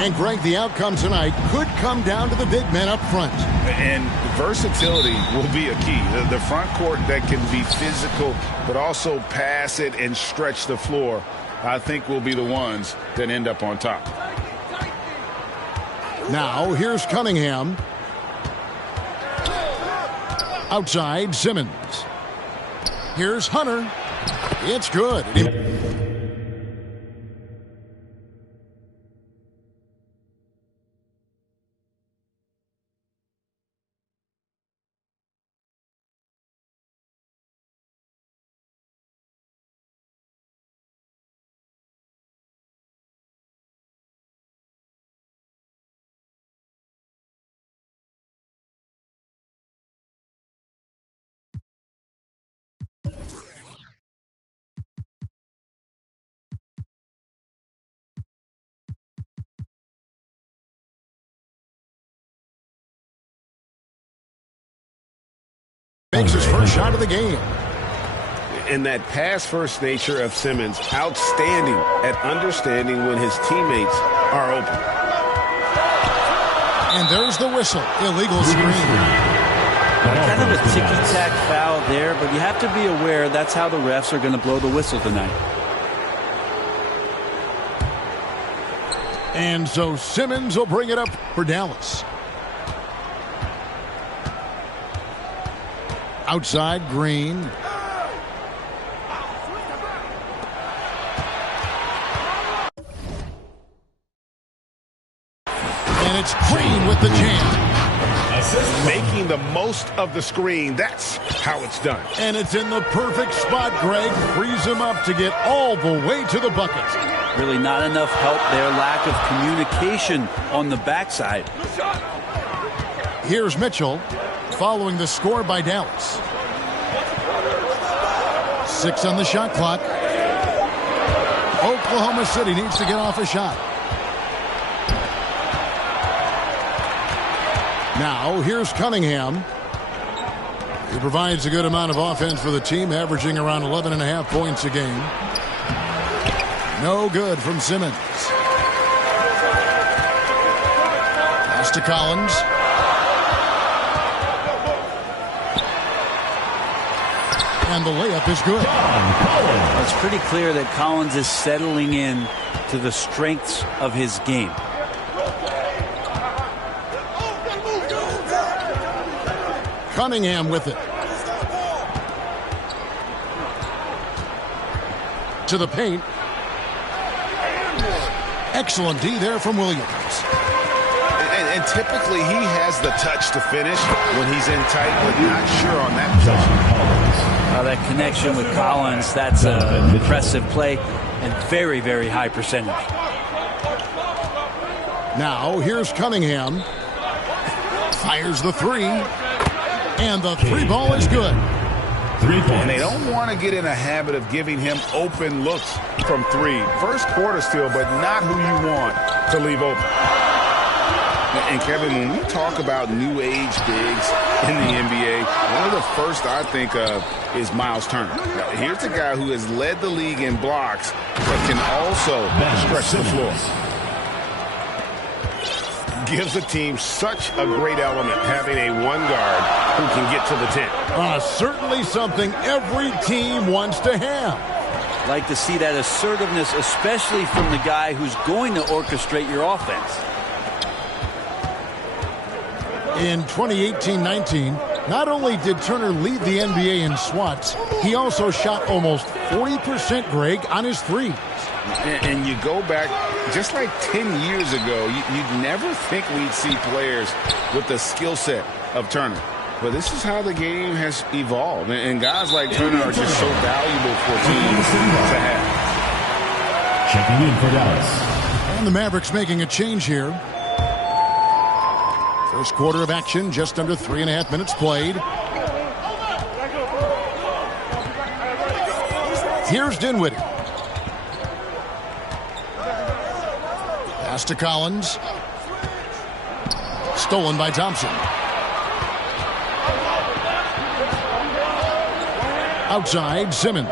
And, Greg, the outcome tonight could come down to the big men up front. And versatility will be a key. The front court that can be physical but also pass it and stretch the floor, I think, will be the ones that end up on top. Now, here's Cunningham. Outside, Simmons. Here's Hunter. It's good. Makes his first shot of the game. And that pass-first nature of Simmons, outstanding at understanding when his teammates are open. And there's the whistle. Illegal screen. Kind of a ticky-tack foul there, but you have to be aware that's how the refs are going to blow the whistle tonight. And so Simmons will bring it up for Dallas. Outside, Green. And it's Green with the jam. Making the most of the screen. That's how it's done. And it's in the perfect spot, Greg. Frees him up to get all the way to the bucket. Really not enough help there. Lack of communication on the backside. Here's Mitchell. Following the score by Dallas. 6 on the shot clock. Oklahoma City needs to get off a shot. Now, here's Cunningham. He provides a good amount of offense for the team, averaging around 11.5 points a game. No good from Simmons. Pass to Collins. And the layup is good. It's pretty clear that Collins is settling in to the strengths of his game. Cunningham with it. To the paint. Excellent D there from Williams. And typically he has the touch to finish when he's in tight, but not sure on that possession. That connection with Collins, that's an impressive play and very, very high percentage. Now, here's Cunningham. Fires the three. And the three ball is good. 3 points. And they don't want to get in a habit of giving him open looks from three. First quarter still, but not who you want to leave open. And, Kevin, when we talk about new age bigs in the NBA, one of the first I think of is Miles Turner. Now, here's a guy who has led the league in blocks, but can also stretch the floor. Gives a team such a great element having a one guard who can get to the 10. Certainly something every team wants to have. Like to see that assertiveness, especially from the guy who's going to orchestrate your offense. In 2018-19, not only did Turner lead the NBA in swats, he also shot almost 40%, Greg, on his threes. And you go back just like 10 years ago, you'd never think we'd see players with the skill set of Turner. But this is how the game has evolved. And guys like Turner are just so valuable for teams to have. Checking in for Dallas. And the Mavericks making a change here. First quarter of action, just under 3.5 minutes played. Here's Dinwiddie. Pass to Collins. Stolen by Thompson. Outside, Simmons.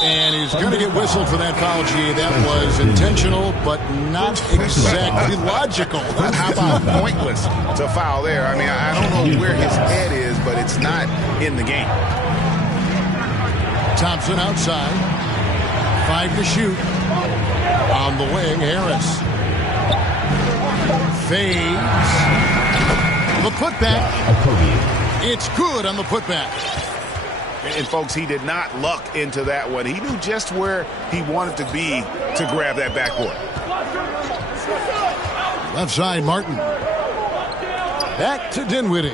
And he's going to get whistled for that foul, G. That was intentional, but not exactly logical. How about pointless to foul there? I mean, I don't know where his head is, but it's not in the game. Thompson outside. 5 to shoot. On the wing, Harris. Fades. The putback. It's good on the putback. And, folks, he did not luck into that one. He knew just where he wanted to be to grab that backboard. Left side, Martin. Back to Dinwiddie.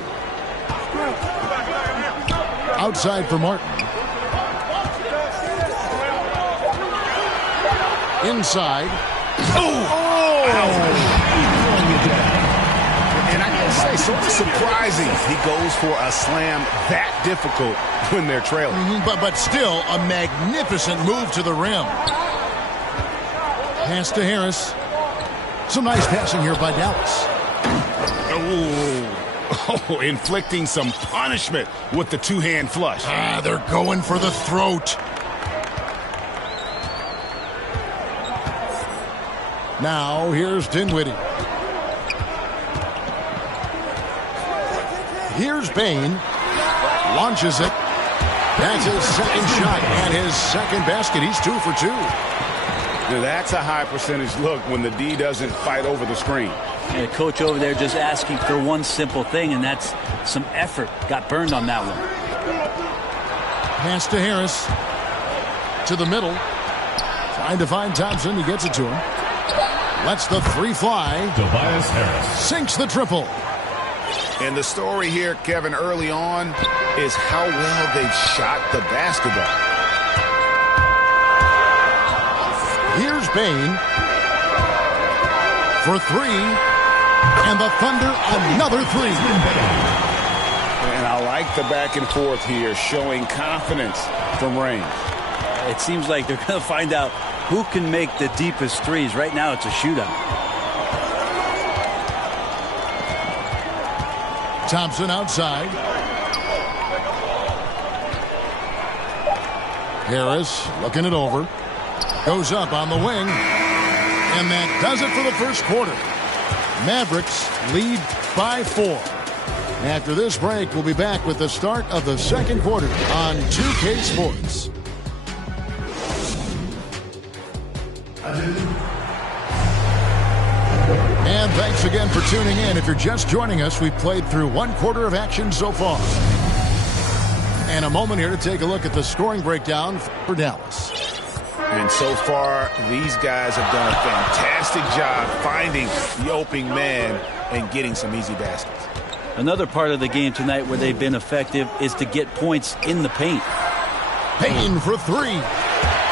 Outside for Martin. Inside. And I gotta say, sort of surprising he goes for a slam that difficult when they're trailing. But still a magnificent move to the rim. Pass to Harris. Some nice passing here by Dallas. Oh, inflicting some punishment with the two-hand flush. They're going for the throat. Now, here's Dinwiddie. Here's Bain. Launches it. That's his second shot and his second basket. He's 2 for 2. Now that's a high percentage look when the D doesn't fight over the screen. And the coach over there just asking for one simple thing, and that's some effort. Got burned on that one. Pass to Harris. To the middle. Trying to find Thompson. He gets it to him. Lets the three fly. Tobias Harris sinks the triple. And the story here, Kevin, early on is how well they've shot the basketball. Here's Bain for 3. And the Thunder another 3. And I like the back and forth here, showing confidence from range. It seems like they're going to find out who can make the deepest threes. Right now, it's a shootout. Thompson outside. Harris looking it over. Goes up on the wing. And that does it for the first quarter. Mavericks lead by 4. After this break, we'll be back with the start of the second quarter on 2K Sports. And thanks again for tuning in. If you're just joining us, we've played through 1 quarter of action so far. And a moment here to take a look at the scoring breakdown for Dallas. And so far, these guys have done a fantastic job finding the opening man and getting some easy baskets. Another part of the game tonight where they've been effective is to get points in the paint. Payne for 3.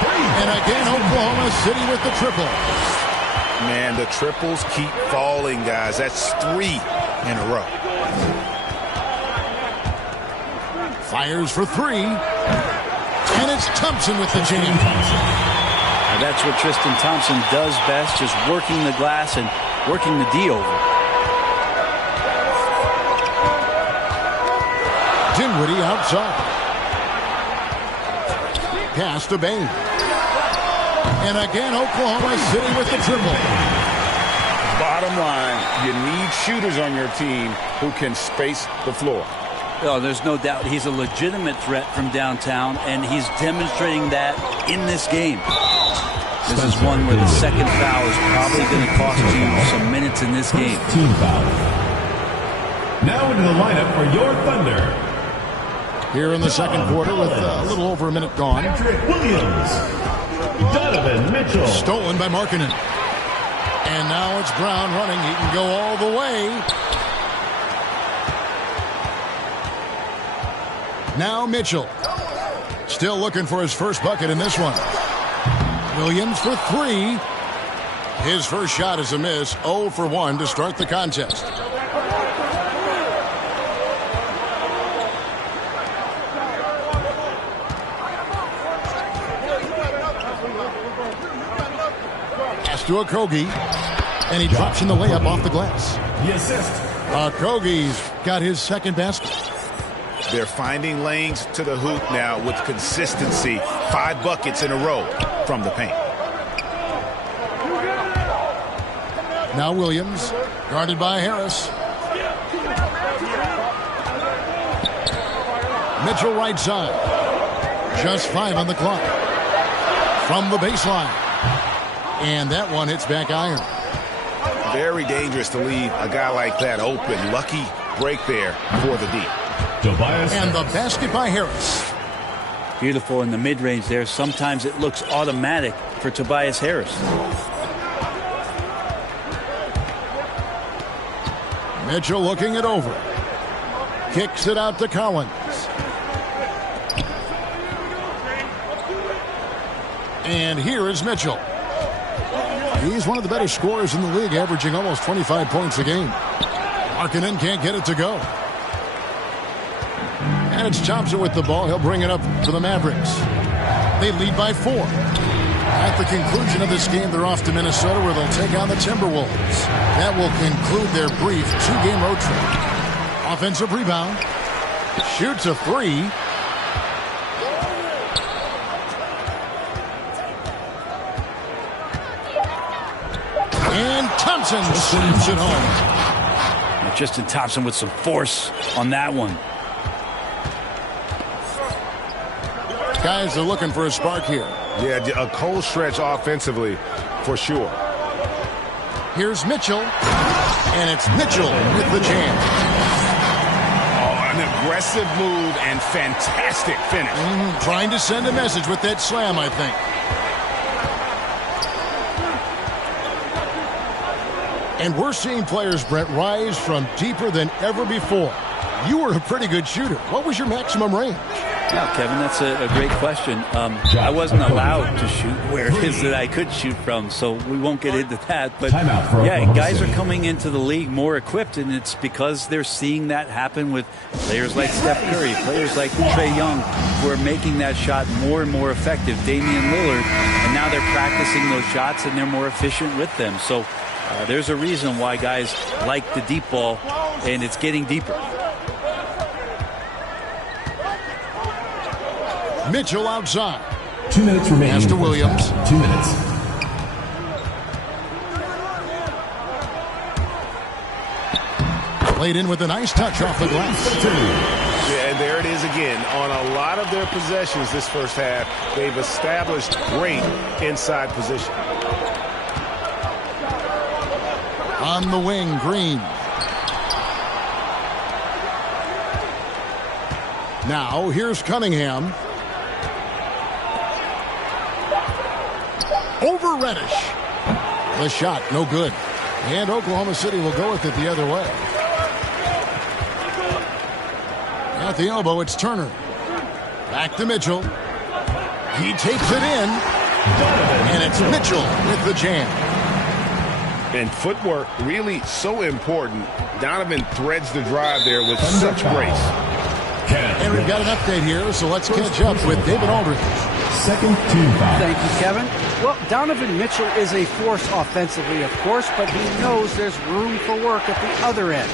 And again, Oklahoma City with the triple. Man, the triples keep falling, guys. That's 3 in a row. Fires for 3. And it's Thompson with the jam. Now that's what Tristan Thompson does best, just working the glass and working the D over. Dinwiddie outside. Pass to Bain. And again, Oklahoma City with the triple. Bottom line, you need shooters on your team who can space the floor. Oh, there's no doubt he's a legitimate threat from downtown, and he's demonstrating that in this game. This is one where the second foul is probably going to cost you some minutes in this game. Team foul. Now into the lineup for your Thunder. Here in the second quarter with a little over a minute gone. Patrick Williams. Donovan Mitchell. Stolen by Markkanen. And now it's Brown running. He can go all the way. Now Mitchell. Still looking for his first bucket in this one. Williams for 3. His first shot is a miss. 0 for 1 to start the contest. Pass to Okogie. And he drops in the layup off the glass. The assist. Okogie's got his second basket. They're finding lanes to the hoop now with consistency. 5 buckets in a row from the paint. Now Williams, guarded by Harris. Mitchell right side. Just 5 on the clock. From the baseline. And that one hits back iron. Very dangerous to leave a guy like that open. Lucky break there for the D. And the basket by Harris. Beautiful in the mid-range there. Sometimes it looks automatic for Tobias Harris. Mitchell looking it over. Kicks it out to Collins. And here is Mitchell. He's one of the better scorers in the league, averaging almost 25 points a game. Markkanen can't get it to go. And it's Thompson with the ball. He'll bring it up for the Mavericks. They lead by 4. At the conclusion of this game, they're off to Minnesota, where they'll take on the Timberwolves. That will conclude their brief 2-game road trip. Offensive rebound. Shoots a 3. And Thompson slams it home. Justin Thompson with some force on that one. Guys are looking for a spark here. Yeah, a cold stretch offensively for sure. Here's Mitchell. And it's Mitchell with the jam. Oh, an aggressive move and fantastic finish. Trying to send a message with that slam, I think. And we're seeing players, Brett, rise from deeper than ever before. You were a pretty good shooter. What was your maximum range? Yeah, Kevin, that's a great question. I wasn't allowed to shoot where it is that I could shoot from, so we won't get into that. But, yeah, guys are coming into the league more equipped, and it's because they're seeing that happen with players like Steph Curry, players like Trae Young, who are making that shot more and more effective, Damian Lillard, and now they're practicing those shots, and they're more efficient with them. So there's a reason why guys like the deep ball, and it's getting deeper. Mitchell outside. 2 minutes remaining. Pass to Williams. 2 minutes. Played in with a nice touch off the glass. Yeah, and there it is again. On a lot of their possessions this first half, they've established great inside position. On the wing, Green. Now, here's Cunningham. Over Reddish. The shot, no good. And Oklahoma City will go with it the other way. At the elbow, it's Turner. Back to Mitchell. He takes it in. And it's Mitchell with the jam. And footwork really so important. Donovan threads the drive there with such grace. And we've got an update here, so let's catch up with David Aldridge. Second team foul. Thank you, Kevin. Well, Donovan Mitchell is a force offensively, of course, but he knows there's room for work at the other end.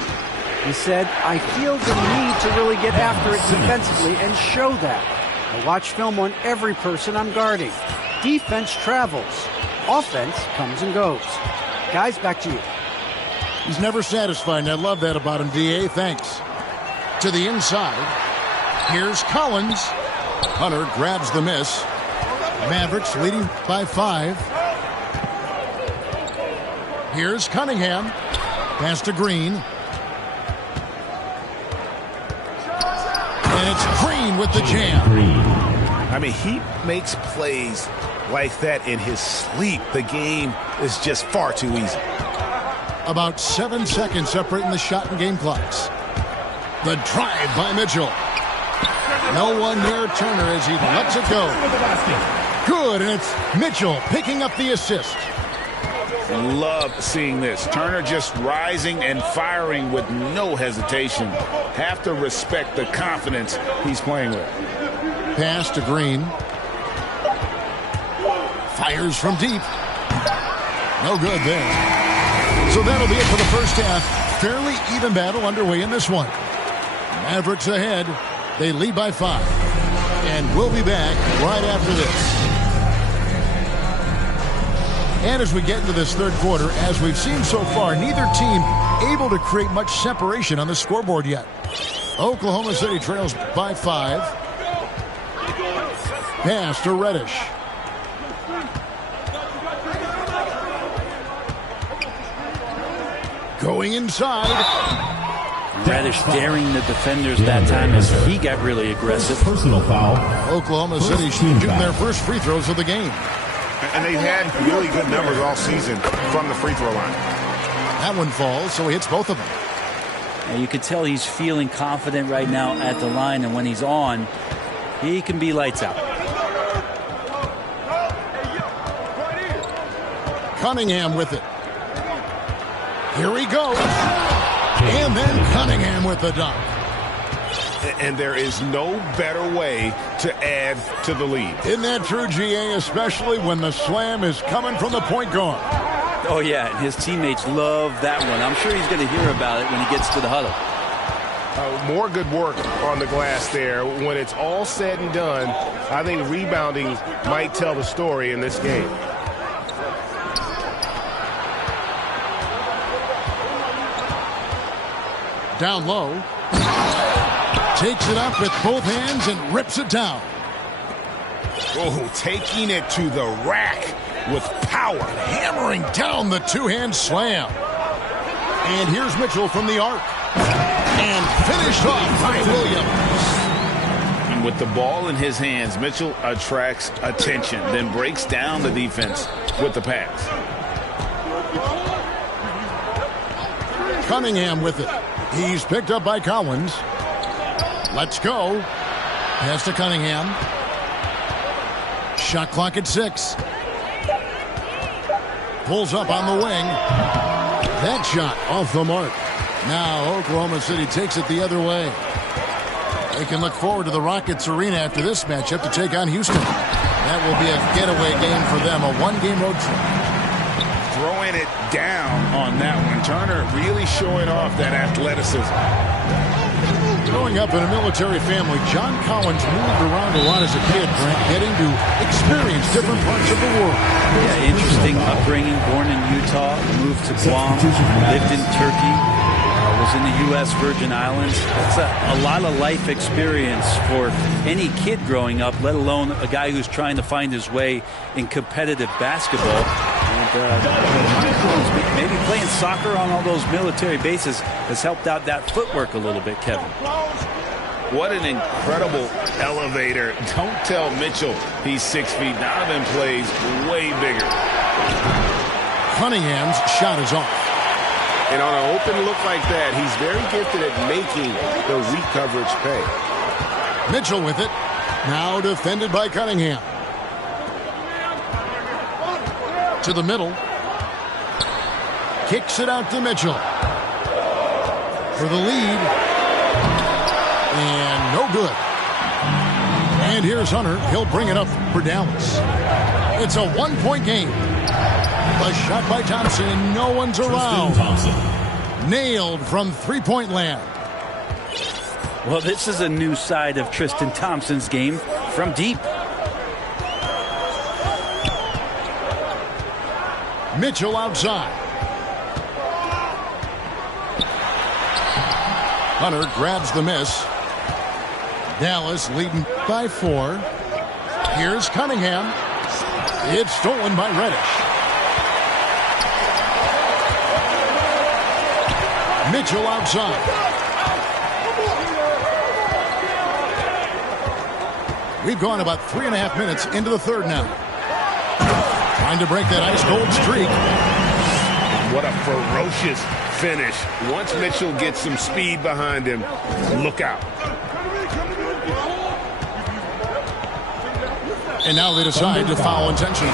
He said, I feel the need to really get after it defensively and show that. I watch film on every person I'm guarding. Defense travels. Offense comes and goes. Guys, back to you. He's never satisfied, and I love that about him, D.A. Thanks. To the inside. Here's Collins. Hunter grabs the miss. Mavericks leading by 5. Here's Cunningham. Pass to Green. And it's Green with the jam. I mean, he makes plays like that in his sleep. The game is just far too easy. About 7 seconds separating the shot and game clocks. The drive by Mitchell. No one near Turner as he lets it go. Good, and it's Mitchell picking up the assist. Love seeing this. Turner just rising and firing with no hesitation. Have to respect the confidence he's playing with. Pass to Green. Fires from deep. No good there. So that'll be it for the first half. Fairly even battle underway in this one. Mavericks ahead. They lead by 5. And we'll be back right after this. And as we get into this third quarter, as we've seen so far, neither team able to create much separation on the scoreboard yet. Oklahoma City trails by 5. Pass to Reddish. Going inside. Reddish daring the defenders that time as he got really aggressive. Personal foul. Oklahoma City shooting their first free throws of the game. And they've had really good numbers all season from the free throw line. That one falls, so he hits both of them. And you can tell he's feeling confident right now at the line, and when he's on, he can be lights out. Cunningham with it. Here he goes. And then Cunningham with the dunk. And there is no better way to add to the lead. Isn't that true, GA, especially when the slam is coming from the point guard? Oh, yeah, and his teammates love that one. I'm sure he's going to hear about it when he gets to the huddle. More good work on the glass there. When it's all said and done, I think rebounding might tell the story in this game. Down low. Takes it up with both hands and rips it down. Oh, taking it to the rack with power. Hammering down the two-hand slam. And here's Mitchell from the arc. And finished off by Williams. And with the ball in his hands, Mitchell attracts attention, then breaks down the defense with the pass. Cunningham with it. He's picked up by Collins. Let's go. Pass to Cunningham. Shot clock at 6. Pulls up on the wing. That shot off the mark. Now Oklahoma City takes it the other way. They can look forward to the Rockets Arena after this matchup to take on Houston. That will be a getaway game for them, a one-game road trip. Throwing it down on that one. Turner really showing off that athleticism. Growing up in a military family, John Collins moved around a lot as a kid, Brent, getting to experience different parts of the world. Yeah, interesting upbringing. Born in Utah, moved to Guam, lived in Turkey, was in the U.S. Virgin Islands. That's a lot of life experience for any kid growing up, let alone a guy who's trying to find his way in competitive basketball. And maybe playing soccer on all those military bases has helped out that footwork a little bit, Kevin. What an incredible elevator. Don't tell Mitchell he's 6 feet. Donovan plays way bigger. Cunningham's shot is off. And on an open look like that, he's very gifted at making the weak coverage pay. Mitchell with it. Now defended by Cunningham. To the middle. Kicks it out to Mitchell. For the lead. And no good. And here's Hunter. He'll bring it up for Dallas. It's a one-point game. A shot by Thompson, and no one's around. Nailed from three-point land. Well, this is a new side of Tristan Thompson's game from deep. Mitchell outside. Hunter grabs the miss. Dallas leading by 4. Here's Cunningham. It's stolen by Reddish. Mitchell outside. We've gone about 3.5 minutes into the third now. Trying to break that ice-cold streak. What a ferocious finish. Once Mitchell gets some speed behind him, look out. And now they decide to foul intentionally.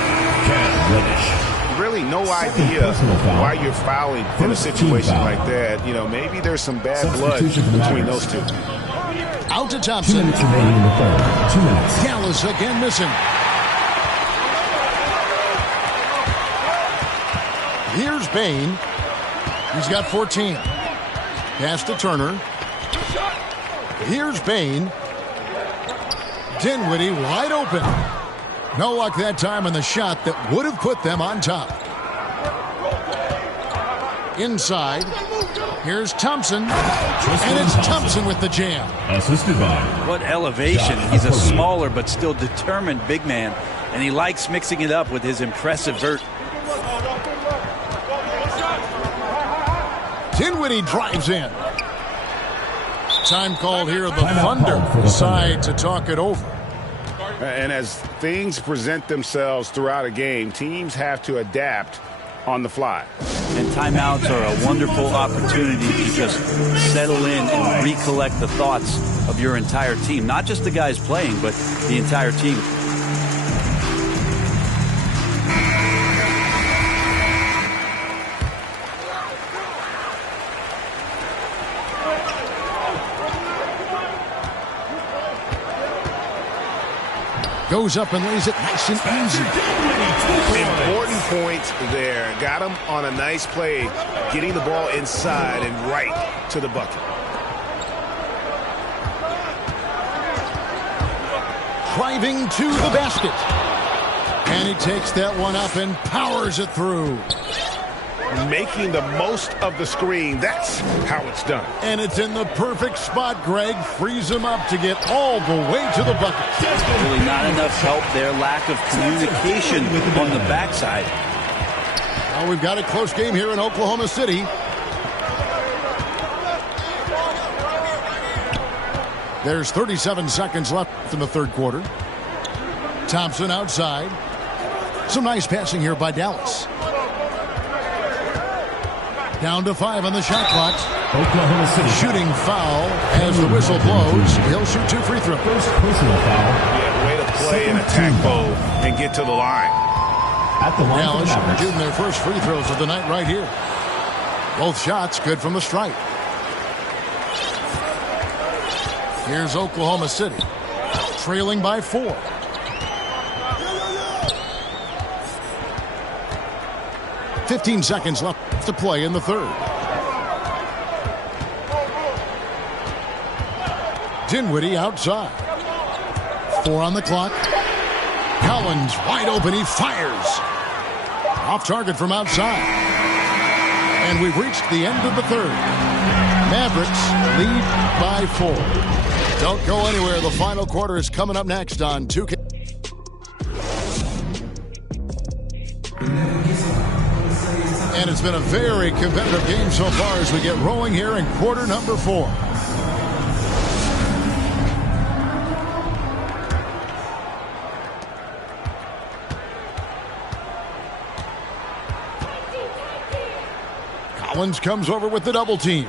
Really no idea why you're fouling in a situation like that. You know, maybe there's some bad blood between those two. Out to Thompson. 2 minutes remaining in the third. 2 minutes. Dallas again missing. Bain. He's got 14. Pass to Turner. Here's Bain. Dinwiddie wide open. No luck that time on the shot that would have put them on top. Inside. Here's Thompson. And it's Thompson with the jam. Assisted by. What elevation. He's a smaller but still determined big man. And he likes mixing it up with his impressive vert. Dinwiddie drives in. Time called here. The Thunder decide to talk it over. And as things present themselves throughout a game, teams have to adapt on the fly. And timeouts are a wonderful opportunity to just settle in and recollect the thoughts of your entire team. Not just the guys playing, but the entire team. Goes up and lays it nice and easy. Important point there. Got him on a nice play, getting the ball inside and right to the bucket. Driving to the basket. And he takes that one up and powers it through. Making the most of the screen. That's how it's done. And it's in the perfect spot, Greg. Frees him up to get all the way to the bucket. Really not enough help there. Lack of communication on the backside. Well, we've got a close game here in Oklahoma City. There's 37 seconds left in the third quarter. Thompson outside. Some nice passing here by Dallas. Down to 5 on the shot clock. Oklahoma City. Shooting foul as the whistle blows. He'll shoot 2 free throws. First personal foul. Yeah, way to play an attack mode and get to the line. At the line Dallas for Mavericks. shooting their first free throws of the night right here. Both shots good from the stripe. Here's Oklahoma City. Trailing by 4. "15 seconds left to play in the third. Dinwiddie outside. 4 on the clock. Collins wide open. He fires. Off target from outside. And we've reached the end of the third. Mavericks lead by 4. Don't go anywhere. The final quarter is coming up next on 2K. And it's been a very competitive game so far as we get rolling here in quarter number 4. Collins comes over with the double team.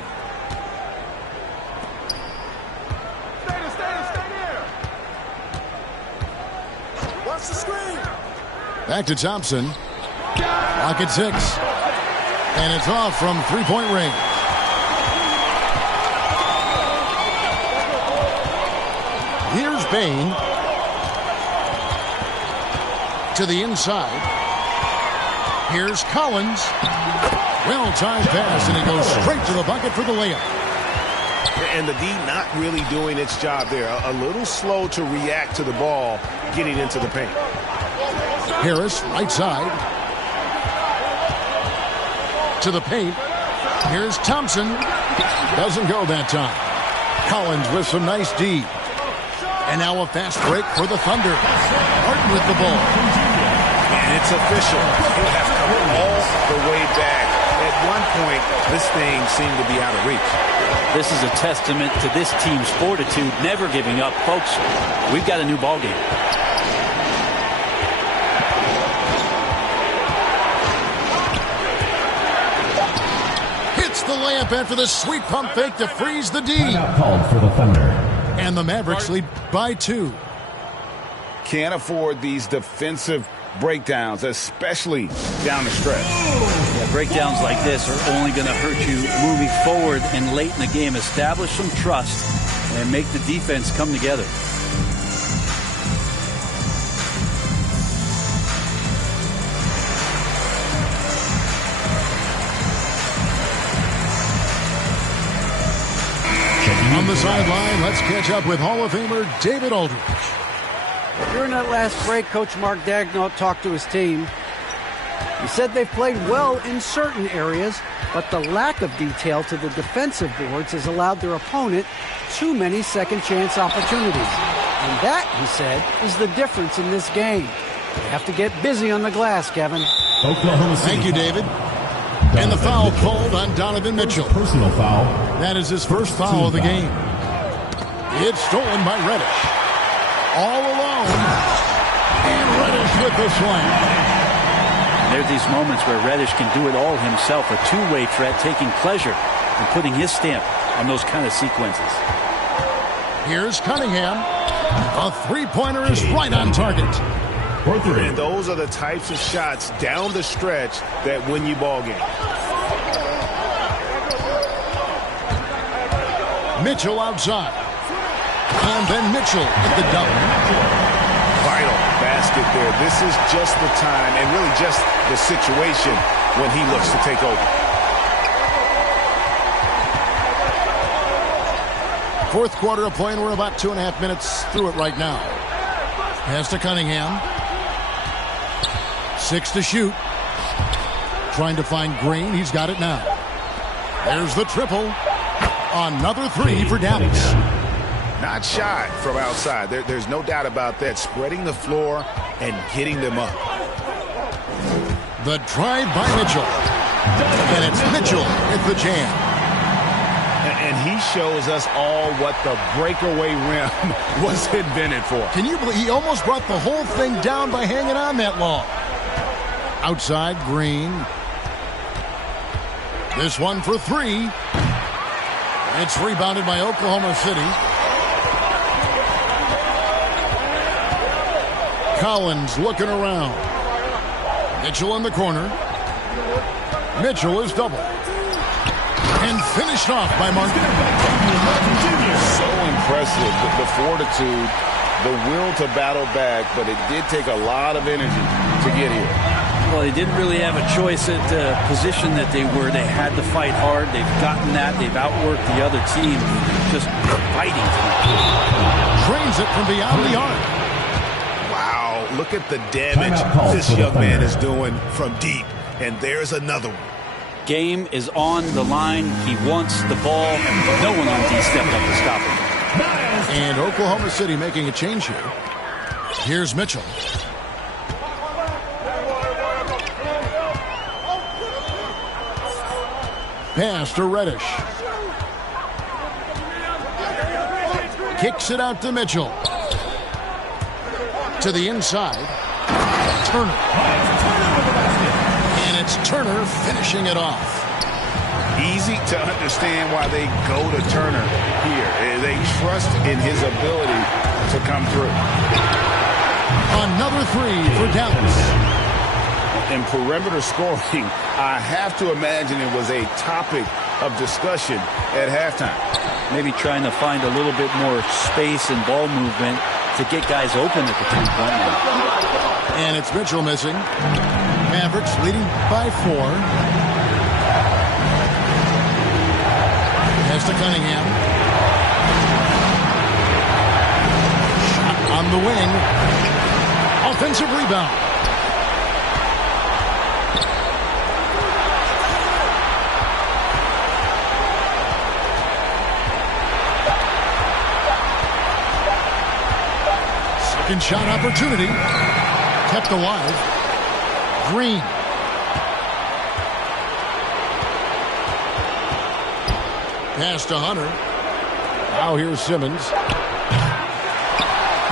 Watch the screen. Back to Thompson. Clock at 6. And it's off from three-point range. Here's Bain. To the inside. Here's Collins. Well-timed pass, and he goes straight to the bucket for the layup. And the D not really doing its job there. A little slow to react to the ball getting into the paint. Harris, right side. To the paint. Here's Thompson. Doesn't go that time. Collins with some nice D. And now a fast break for the Thunder. Martin with the ball. And it's official. They have come all the way back. At one point, this thing seemed to be out of reach. This is a testament to this team's fortitude, never giving up. Folks, we've got a new ball game. Hits the layup after the sweet pump fake to freeze the D. Timeout called for the Thunder. And the Mavericks lead by 2. Can't afford these defensive breakdowns, especially down the stretch. Yeah, breakdowns like this are only going to hurt you moving forward and late in the game. Establish some trust and make the defense come together. From the sideline, let's catch up with Hall of Famer David Aldridge. During that last break, Coach Mark Daigneault talked to his team. He said they've played well in certain areas, but the lack of detail to the defensive boards has allowed their opponent too many second-chance opportunities. And that, he said, is the difference in this game. They have to get busy on the glass, Kevin. Thank you, David. And the foul called on Donovan Mitchell. Personal foul. That is his first foul of the game. It's stolen by Reddish. All alone. And Reddish with the slam. There's these moments where Reddish can do it all himself. A two-way threat, taking pleasure in putting his stamp on those kind of sequences. Here's Cunningham. A three-pointer is right on target. And those are the types of shots down the stretch that win you ball games. Mitchell outside. And then Mitchell at the double. Vital basket there. This is just the time and really just the situation when he looks to take over. Fourth quarter of play, and we're about 2.5 minutes through it right now. Pass to Cunningham. 6 to shoot. Trying to find Green. He's got it now. There's the triple. Another three for Dallas. Not shy from outside. There's no doubt about that. Spreading the floor and getting them up. The drive by Mitchell. And it's Mitchell with the jam. And he shows us all what the breakaway rim was invented for. Can you believe he almost brought the whole thing down by hanging on that long? Outside, Green. This one for three. It's rebounded by Oklahoma City. Collins looking around. Mitchell in the corner. Mitchell is double. And finished off by Martin. So impressive, the fortitude, the will to battle back, but it did take a lot of energy to get here. Well, they didn't really have a choice at the position that they were. They had to fight hard. They've gotten that. They've outworked the other team. Just fighting. Drains it from beyond the arc. Wow, look at the damage this young man is doing from deep. And there's another one. Game is on the line. He wants the ball. No one on D stepped up to stop him. And Oklahoma City making a change here. Here's Mitchell. Pass to Reddish. Kicks it out to Mitchell. To the inside. Turner. And it's Turner finishing it off. Easy to understand why they go to Turner here. They trust in his ability to come through. Another three for Dallas. In perimeter scoring, I have to imagine it was a topic of discussion at halftime. Maybe trying to find a little bit more space and ball movement to get guys open at the three-point line. And it's Mitchell missing. Mavericks leading by 4. Pass to Cunningham. Shot on the wing. Offensive rebound. Second shot opportunity. Kept alive. Green. Pass to Hunter. Now here's Simmons.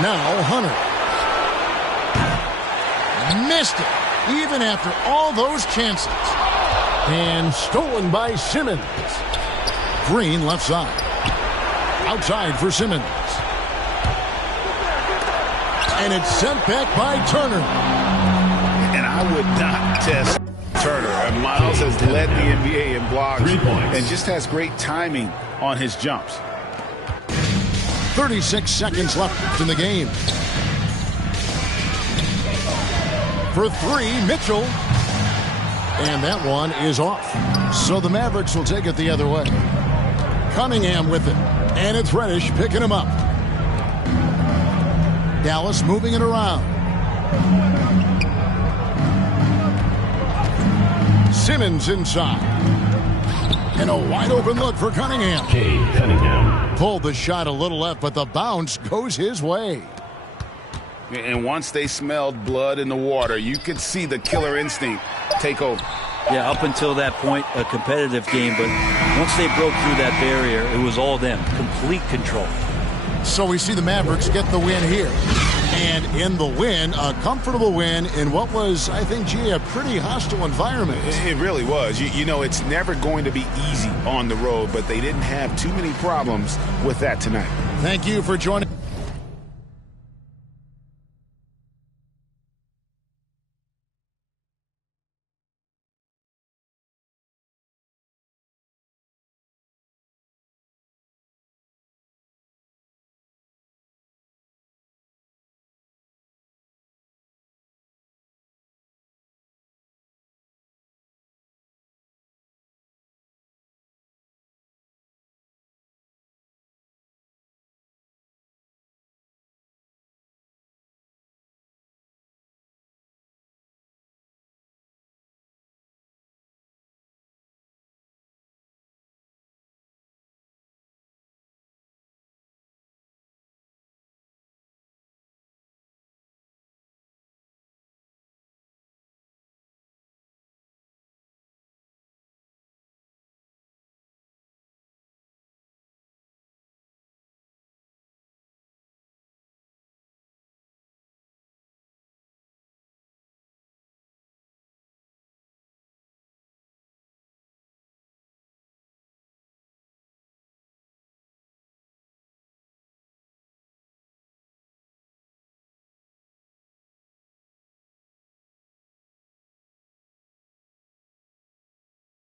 Now Hunter. Missed it, even after all those chances. And stolen by Simmons. Green left side. Outside for Simmons. And it's sent back by Turner. And I would not test Turner. And Miles has led the NBA in blocks and just has great timing on his jumps. 36 seconds left in the game. For three, Mitchell. And that one is off. So the Mavericks will take it the other way. Cunningham with it. And it's Reddish picking him up. Dallas moving it around. Simmons inside. And a wide open look for Cunningham. Cunningham. Pulled the shot a little left, but the bounce goes his way. And once they smelled blood in the water, you could see the killer instinct take over. Yeah, up until that point, a competitive game, but once they broke through that barrier, it was all them. Complete control. So we see the Mavericks get the win here. And in the win, a comfortable win in what was, I think, a pretty hostile environment. It really was. You know, it's never going to be easy on the road, but they didn't have too many problems with that tonight. Thank you for joining